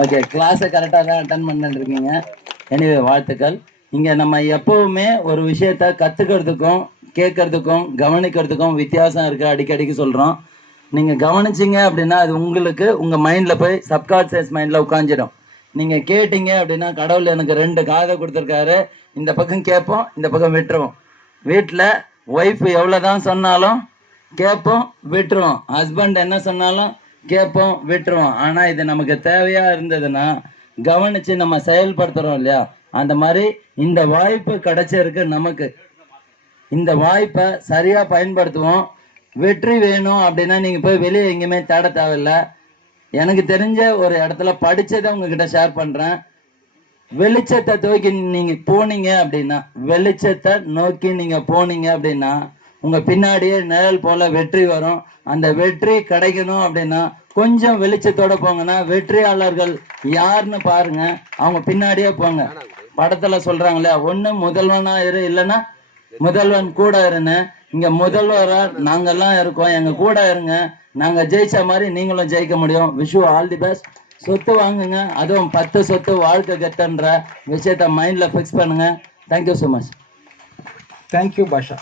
Okay, கிளாஸை கரெக்டாக தான் அட்டன் பண்ணிட்டு இருக்கீங்க. எனிவே வாழ்த்துக்கள். இங்கே நம்ம எப்பவுமே ஒரு விஷயத்த கற்றுக்கிறதுக்கும் கேட்கறதுக்கும் கவனிக்கிறதுக்கும் வித்தியாசம் இருக்குது. அடிக்கடிக்கு சொல்கிறோம். நீங்கள் கவனிச்சிங்க அப்படின்னா அது உங்களுக்கு உங்கள் மைண்டில் போய் சப்கான்சியஸ் மைண்டில் உட்காந்துடும். நீங்கள் கேட்டீங்க அப்படின்னா கடவுள் எனக்கு 2 காதை கொடுத்துருக்காரு. இந்த பக்கம் கேட்போம், இந்த பக்கம் விட்டுருவோம். வீட்டில் ஒய்ஃப் எவ்வளோதான் சொன்னாலும் கேட்போம், விட்டுருவோம். ஹஸ்பண்ட் என்ன சொன்னாலும் கேட்போம், விட்டுருவோம். ஆனால் இது நமக்கு தேவையாக இருந்ததுன்னா கவனித்து நம்ம செயல்படுத்துகிறோம் இல்லையா? அந்த மாதிரி இந்த வாய்ப்பு கிடைச்சிருக்கு நமக்கு. இந்த வாய்ப்பை சரியாக பயன்படுத்துவோம். வெற்றி வேணும் அப்படின்னா நீங்கள் போய் வெளியே எங்கேயுமே தேட தேவையில்ல. எனக்கு தெரிஞ்ச ஒரு இடத்துல படித்ததை உங்ககிட்ட ஷேர் பண்ணுறேன். வெளிச்சத்தை நோக்கி நீங்கள் போனீங்க அப்படின்னா, வெளிச்சத்தை நோக்கி நீங்கள் போனீங்க அப்படின்னா உங்கள் பின்னாடியே நிழல் போல வெற்றி வரும். அந்த வெற்றி கிடைக்கணும் அப்படின்னா கொஞ்சம் வெளிச்சத்தோட போங்கன்னா வெற்றியாளர்கள் யாருன்னு பாருங்க, அவங்க பின்னாடியே போங்க. படத்துல சொல்றாங்களே, ஒண்ணு முதல்வனா இரு, இல்லைன்னா முதல்வன் கூட இருன்னு. இங்க முதல்வரா நாங்கெல்லாம் இருக்கோம், எங்க கூட இருங்க. நாங்க ஜெயிச்ச மாதிரி நீங்களும் ஜெயிக்க முடியும். Wish you all the best. சொத்து வாங்குங்க, அதுவும் 10 சொத்து வாழ்க்கை கெத்தன்ற விஷயத்த மைண்ட்ல ஃபிக்ஸ் பண்ணுங்க. Thank you so much. தேங்க்யூ பாஷா.